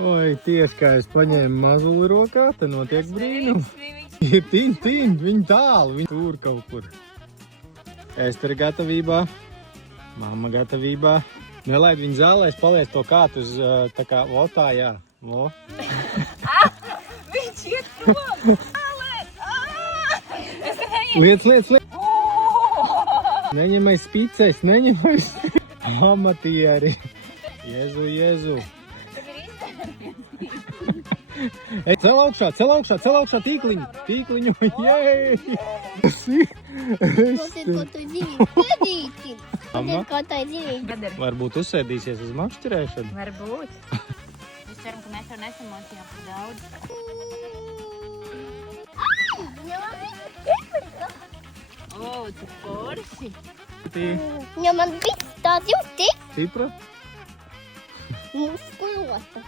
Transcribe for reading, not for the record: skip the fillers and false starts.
Oi, tieskais paņēma mazuli rokā, te notiek brīnums. Ir tiņ, viņi tālu, viņi tur kaut kur. Ester gatavībā, mamma gatavībā. Nelaid viņu zālēs, paliec to kātu uz tā kā votā, jā. Vo. Viņš iet prom! Liec! Neņemai spicēs, amatieri. Jezu. Ej, cel augšā tīkliņu, jej! Ko tu dzīvi pēdīti? Ko tu dzīvi? Varbūt uzsēdīsies uz makšķerēšanu. Varbūt. Es ceru, ka mēs jau nesamocījām par daudz. O, cik forši. Ja man viss tāds jūtas Stipra? muskulota.